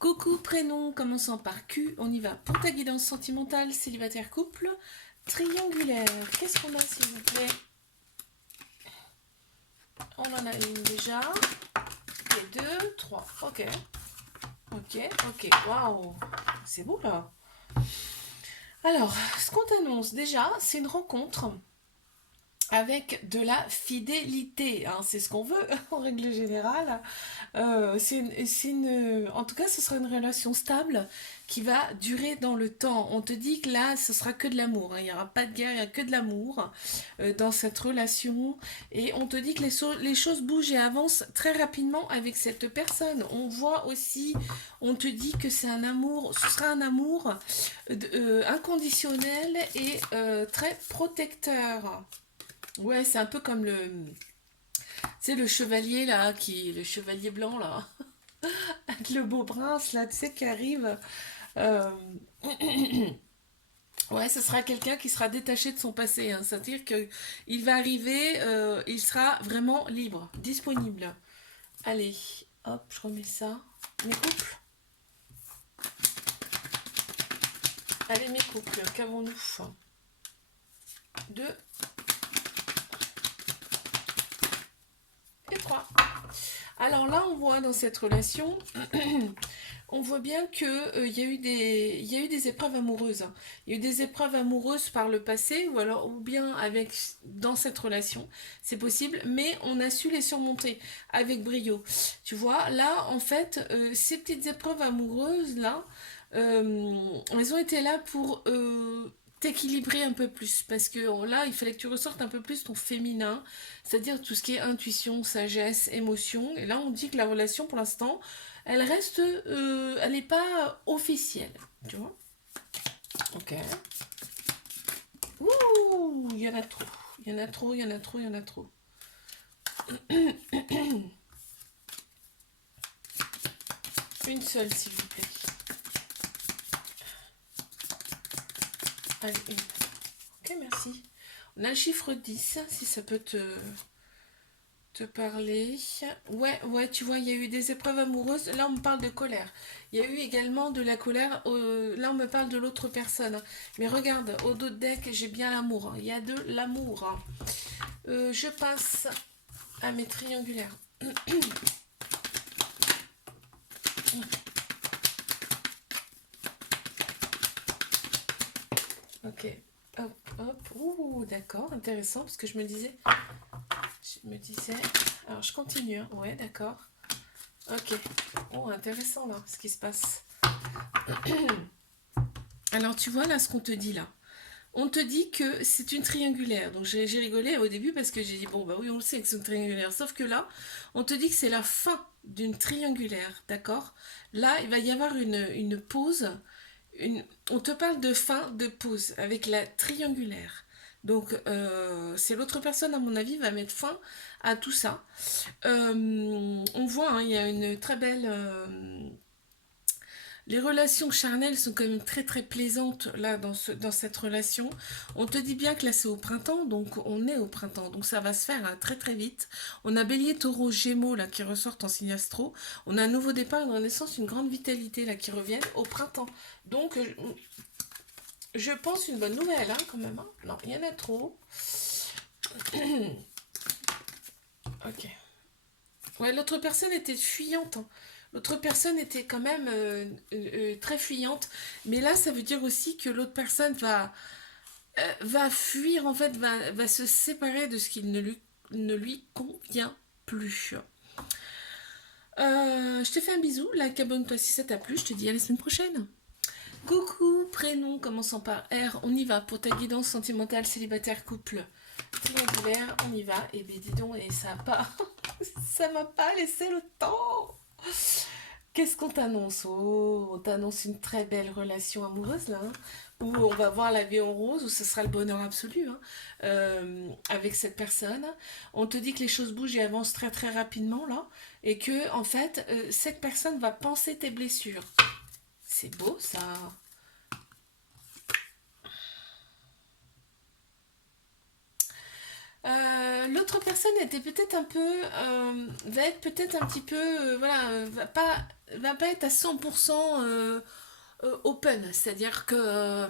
Coucou, prénom commençant par Q, on y va. Pour ta guidance sentimentale, célibataire, couple, triangulaire. Qu'est-ce qu'on a s'il vous plaît? On en a une déjà. Et deux, trois. Ok. Ok. Waouh. C'est beau là. Alors, ce qu'on t'annonce déjà, c'est une rencontre avec de la fidélité, hein, c'est ce qu'on veut en règle générale. En tout cas, ce sera une relation stable qui va durer dans le temps. On te dit que là, ce sera que de l'amour, hein. Il n'y aura pas de guerre, il n'y a que de l'amour dans cette relation. Et on te dit que les choses bougent et avancent très rapidement avec cette personne. On voit aussi, on te dit que c'est un amour, ce sera un amour inconditionnel et très protecteur. Ouais, c'est un peu comme c'est le chevalier là, le chevalier blanc là, avec le beau prince là, tu sais, qui arrive. Euh, Ouais, ce sera quelqu'un qui sera détaché de son passé, hein. C'est-à-dire que il va arriver, il sera vraiment libre, disponible. Allez, hop, je remets ça. Mes couples. Allez, mes couples, qu'avons-nous? Deux et trois. Alors là, on voit dans cette relation, on voit bien que il y a eu des épreuves amoureuses, hein. Il y a eu des épreuves amoureuses par le passé, ou bien avec dans cette relation, c'est possible, mais on a su les surmonter avec brio. Tu vois, là, en fait, ces petites épreuves amoureuses là, elles ont été là pour t'équilibrer un peu plus, parce que là, il fallait que tu ressortes un peu plus ton féminin, c'est-à-dire tout ce qui est intuition, sagesse, émotion. Et là, on dit que la relation, pour l'instant, elle reste, elle n'est pas officielle, tu vois. Ok. Ouh, il y en a trop. Il y en a trop, il y en a trop, il y en a trop. Une seule, s'il vous plaît. Allez, une. Ok, merci. On a le chiffre 10, si ça peut te parler. Ouais, tu vois, il y a eu des épreuves amoureuses. Là, on me parle de colère. Il y a eu également de la colère. Là, on me parle de l'autre personne. Mais regarde, au dos de deck, j'ai bien l'amour, hein. Il y a de l'amour, hein. Je passe à mes triangulaires. Ok. Hop, hop. Ouh, d'accord, intéressant, parce que je me disais. Alors, je continue, hein. Ouais, d'accord. Ok. Oh, intéressant, là, ce qui se passe. Alors, tu vois, là, ce qu'on te dit, là. On te dit que c'est une triangulaire. Donc j'ai rigolé au début parce que j'ai dit, bon, bah oui, on le sait que c'est une triangulaire. Sauf que là, on te dit que c'est la fin d'une triangulaire, d'accord? Là, il va y avoir une pause. On te parle de fin de pause avec la triangulaire. Donc, c'est l'autre personne, à mon avis, va mettre fin à tout ça. On voit, hein, il y a une très belle les relations charnelles sont quand même très très plaisantes là dans cette relation. On te dit bien que là c'est au printemps, donc on est au printemps, donc ça va se faire, hein, très très vite. On a Bélier, Taureau, Gémeaux là qui ressortent en signe astro. On a un nouveau départ, une renaissance, une grande vitalité là qui reviennent au printemps. Donc je pense une bonne nouvelle, hein, quand même, hein. Non, il y en a trop. Ok. Ouais, l'autre personne était fuyante, hein. L'autre personne était quand même très fuyante. Mais là, ça veut dire aussi que l'autre personne va fuir, en fait, va se séparer de ce qui ne lui convient plus. Je te fais un bisou, like, abonne-toi si ça t'a plu, je te dis à la semaine prochaine. Coucou, prénom commençant par R, on y va pour ta guidance sentimentale, célibataire, couple, triangulaire, on y va. Et ben dis donc, et ça a pas, ça m'a pas laissé le temps. Qu'est-ce qu'on t'annonce? Oh, on t'annonce une très belle relation amoureuse là, hein, où on va voir la vie en rose, où ce sera le bonheur absolu, hein, avec cette personne. On te dit que les choses bougent et avancent très très rapidement là, et que en fait, cette personne va penser tes blessures. C'est beau ça. L'autre personne était peut-être un peu, va être peut-être un petit peu, voilà, va pas va pas être à 100% open. C'est-à-dire que,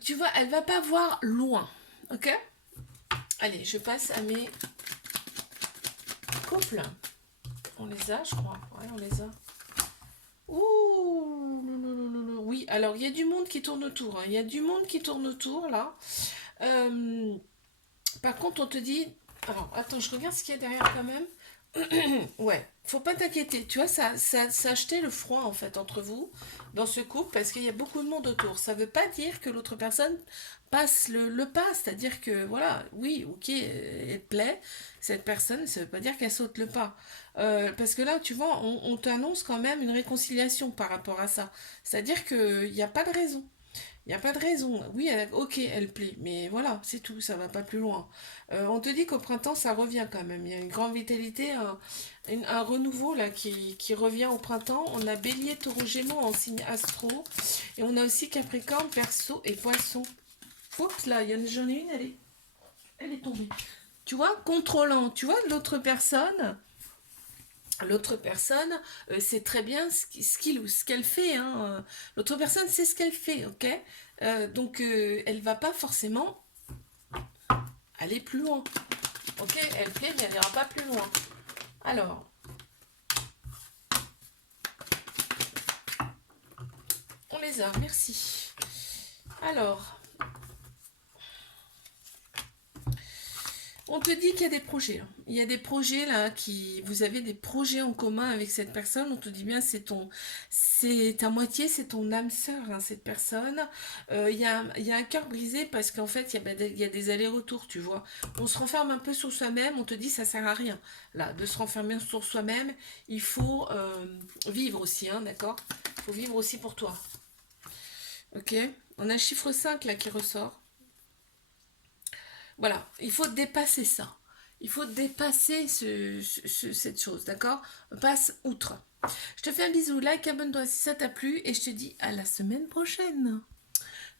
tu vois, elle va pas voir loin. Ok? Allez, je passe à mes couples. On les a, je crois. Ouais, on les a. Ouh, non, non, non, non, non. Oui, alors il y a du monde qui tourne autour, hein. Il y a du monde qui tourne autour, là. Euh, Par contre, on te dit... Alors, attends, je regarde ce qu'il y a derrière quand même. Ouais, faut pas t'inquiéter. Tu vois, ça a jeté le froid en fait entre vous dans ce couple parce qu'il y a beaucoup de monde autour. Ça veut pas dire que l'autre personne passe le pas. C'est-à-dire que voilà, oui, ok, elle te plaît, cette personne, ça veut pas dire qu'elle saute le pas. Parce que là, tu vois, on t'annonce quand même une réconciliation par rapport à ça. C'est-à-dire qu'il n'y a pas de raison. Il n'y a pas de raison. Oui, ok, elle plaît, mais voilà, c'est tout, ça va pas plus loin. On te dit qu'au printemps, ça revient quand même. Il y a une grande vitalité, un renouveau là qui revient au printemps. On a Bélier, Taureau, Gémeaux en signe astro. Et on a aussi Capricorne, Verseau et Poisson. Oups, là, j'en ai une, elle est tombée. Tu vois, contrôlant, tu vois, l'autre personne sait très bien qu'il ou ce qu'elle fait, hein. L'autre personne sait ce qu'elle fait, ok. Donc elle va pas forcément aller plus loin, ok. Elle plaît, mais elle n'ira pas plus loin. Alors, on les a, merci. Alors, on te dit qu'il y a des projets, hein. Il y a des projets là vous avez des projets en commun avec cette personne. On te dit bien c'est ta moitié, c'est ton âme sœur, hein, cette personne. Il y a un cœur brisé parce qu'en fait il y a des allers-retours, tu vois. On se renferme un peu sur soi-même. On te dit ça sert à rien là de se renfermer sur soi-même. Il faut vivre aussi, hein, d'accord. Il faut vivre aussi pour toi. Ok. On a le chiffre 5 là qui ressort. Voilà, il faut dépasser ça. Il faut dépasser cette chose, d'accord? Passe outre. Je te fais un bisou, like, abonne-toi si ça t'a plu et je te dis à la semaine prochaine.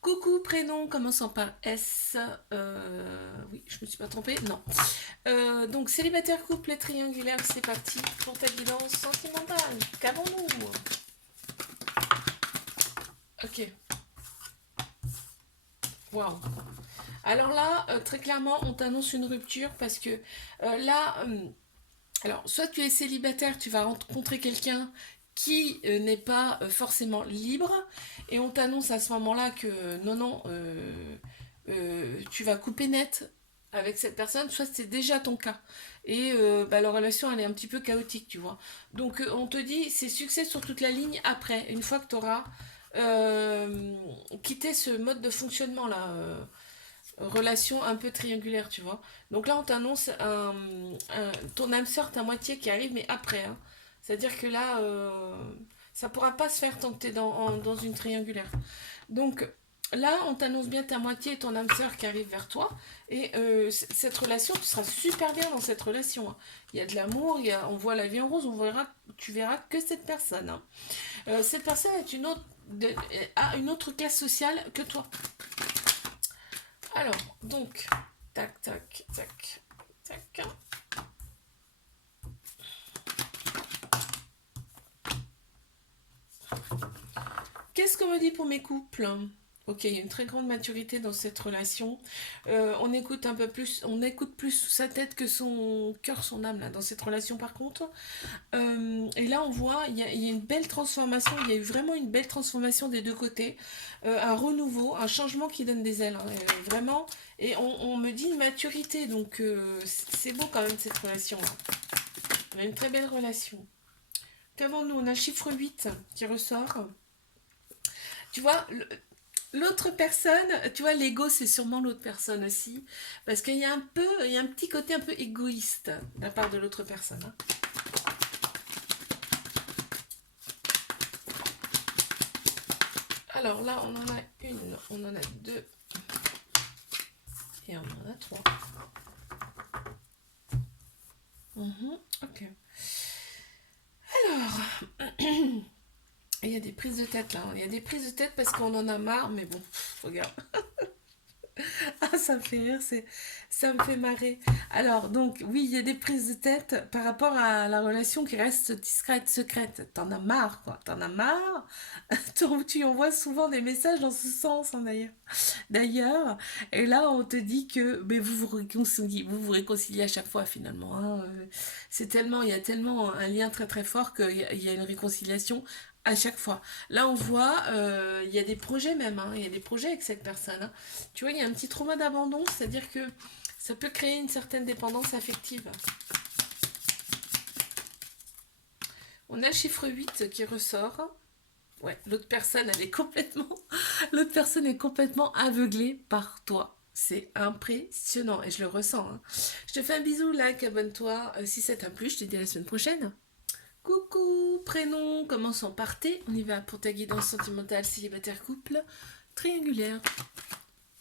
Coucou, prénom commençant par S. Oui, je me suis pas trompée, non. Donc, célibataire, couple et triangulaire, c'est parti pour ta guidance sentimentale. Qu'avons-nous? Ok, waouh. Alors là, très clairement, on t'annonce une rupture parce que là, alors, soit tu es célibataire, tu vas rencontrer quelqu'un qui n'est pas forcément libre, et on t'annonce à ce moment-là que non, non, tu vas couper net avec cette personne, soit c'est déjà ton cas. Et bah, la relation, elle est un petit peu chaotique, tu vois. Donc, on te dit, c'est succès sur toute la ligne après, une fois que tu auras quitté ce mode de fonctionnement-là. Relation un peu triangulaire, tu vois. Donc là, on t'annonce ton âme sœur, ta moitié qui arrive, mais après, hein. C'est-à-dire que là, ça pourra pas se faire tant que tu es dans une triangulaire. Donc là, on t'annonce bien ta moitié et ton âme sœur qui arrive vers toi. Et cette relation, tu seras super bien dans cette relation, hein. Il y a de l'amour, on voit la vie en rose, tu verras que cette personne, hein. Cette personne a une autre classe sociale que toi. Alors, donc, tac, tac, tac, tac. Qu'est-ce qu'on me dit pour mes couples? Ok, il y a une très grande maturité dans cette relation. On écoute un peu plus, on écoute plus sa tête que son cœur, son âme là, dans cette relation par contre. Et là, on voit, il y a une belle transformation. Il y a eu vraiment une belle transformation des deux côtés. Un renouveau, un changement qui donne des ailes, hein, vraiment. Et on me dit une maturité, donc c'est beau quand même cette relation-là. On a une très belle relation. Qu'avons-nous? On a le chiffre 8 qui ressort. Tu vois, l'autre personne, tu vois, l'ego, c'est sûrement l'autre personne aussi. Parce qu'il y a il y a un petit côté un peu égoïste de la part de l'autre personne, hein. Alors là, on en a une, on en a deux, et on en a trois. Ok. Alors, il y a des prises de tête là. Il y a des prises de tête parce qu'on en a marre, mais bon, regarde. Ah, ça me fait rire, ça me fait marrer. Alors, donc, oui, il y a des prises de tête par rapport à la relation qui reste discrète, secrète. T'en as marre, quoi. T'en as marre. Tu envoies souvent des messages dans ce sens, hein, d'ailleurs. D'ailleurs, et là, on te dit que mais vous vous réconciliez à chaque fois, finalement, hein. C'est tellement, il y a tellement un lien très très fort qu'il y a une réconciliation à chaque fois. Là, on voit, il y a des projets même, hein, il y a des projets avec cette personne, hein. Tu vois, il y a un petit trauma d'abandon, c'est-à-dire que ça peut créer une certaine dépendance affective. On a le chiffre 8 qui ressort. Ouais, l'autre personne, elle est complètement... L'autre personne est complètement aveuglée par toi. C'est impressionnant et je le ressens, hein. Je te fais un bisou, like, abonne-toi. Si ça t'a plu, je te dis à la semaine prochaine. Coucou, prénom, commençons par T. On y va pour ta guidance sentimentale, célibataire, couple, triangulaire.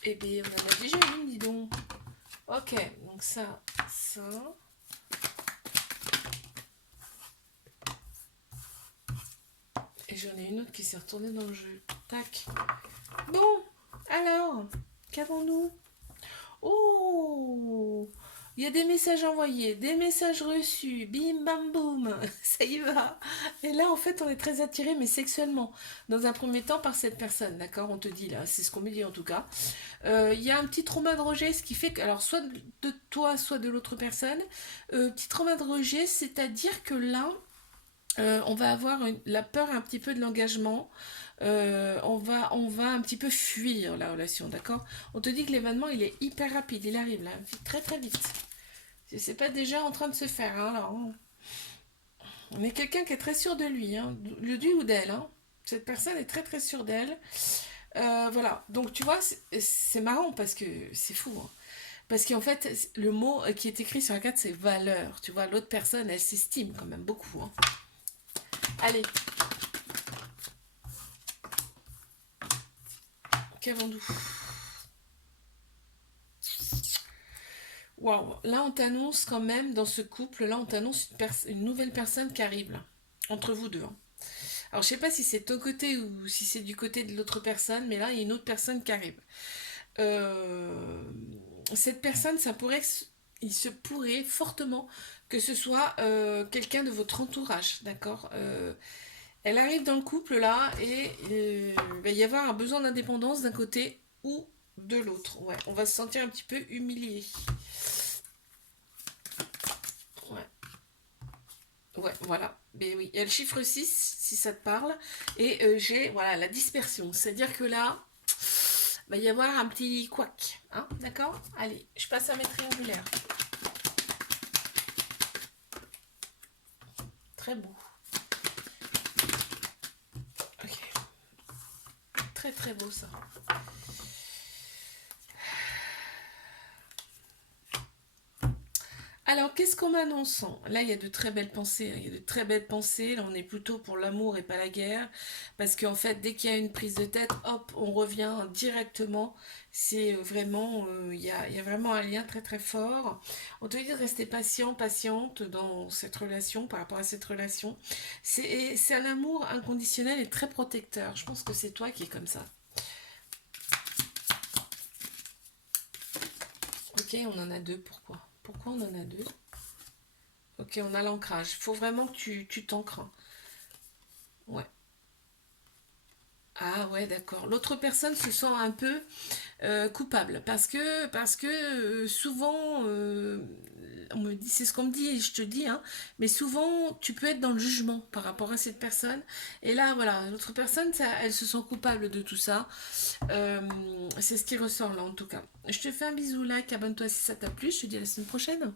Eh bien, on en a déjà une, dis donc. Ok, donc ça. Et j'en ai une autre qui s'est retournée dans le jeu. Tac. Bon, alors, qu'avons-nous? Oh, il y a des messages envoyés, des messages reçus, bim bam boum, ça y va. Et là, en fait, on est très attiré, mais sexuellement, dans un premier temps par cette personne, d'accord? On te dit là, c'est ce qu'on me dit en tout cas. Il y a un petit trauma de rejet, ce qui fait que, alors, soit de toi, soit de l'autre personne, petit trauma de rejet, c'est-à-dire que là, on va avoir la peur un petit peu de l'engagement. On va un petit peu fuir la relation, d'accord? On te dit que l'événement, il est hyper rapide, il arrive là, très très vite. C'est pas déjà en train de se faire, hein, alors, hein. On est quelqu'un qui est très sûr de lui, hein, le lui ou d'elle, hein. Cette personne est très très sûre d'elle. Voilà, donc tu vois, c'est marrant parce que c'est fou, hein. Parce qu'en fait, le mot qui est écrit sur la carte, c'est valeur. Tu vois, l'autre personne, elle s'estime quand même beaucoup, hein. Allez, qu'avons-nous? Waouh, là on t'annonce quand même, dans ce couple, là on t'annonce une nouvelle personne qui arrive, là, entre vous deux, hein. Alors je sais pas si c'est de ton côté ou si c'est du côté de l'autre personne, mais là il y a une autre personne qui arrive. Euh, Cette personne, il se pourrait fortement que ce soit quelqu'un de votre entourage, d'accord? Elle arrive dans le couple là et il va y avoir un besoin d'indépendance d'un côté ou de l'autre. Ouais, on va se sentir un petit peu humilié. Ouais, ouais, voilà. Mais oui, il y a le chiffre 6 si ça te parle. Et j'ai, voilà, la dispersion. C'est-à-dire que là, il va y avoir un petit couac. Hein, d'accord? Allez, je passe à mes triangulaires. Très beau. Ok. Très très beau ça. Alors, qu'est-ce qu'on m'annonce? Là, il y a de très belles pensées, hein. Il y a de très belles pensées. Là, on est plutôt pour l'amour et pas la guerre. Parce qu'en fait, dès qu'il y a une prise de tête, hop, on revient directement. C'est vraiment, il y a vraiment un lien très très fort. On te dit de rester patient, patiente dans cette relation, par rapport à cette relation. C'est un amour inconditionnel et très protecteur. Je pense que c'est toi qui es comme ça. Ok, on en a deux. Pourquoi? Pourquoi on en a deux? Ok, on a l'ancrage. Il faut vraiment que tu t'ancres, hein. Ouais. Ah ouais, d'accord. L'autre personne se sent un peu coupable parce que souvent on me dit, c'est ce qu'on me dit et je te dis, hein, mais souvent tu peux être dans le jugement par rapport à cette personne et là voilà, l'autre personne elle se sent coupable de tout ça. Euh, c'est ce qui ressort là en tout cas. Je te fais un bisou, like, abonne-toi si ça t'a plu, je te dis à la semaine prochaine.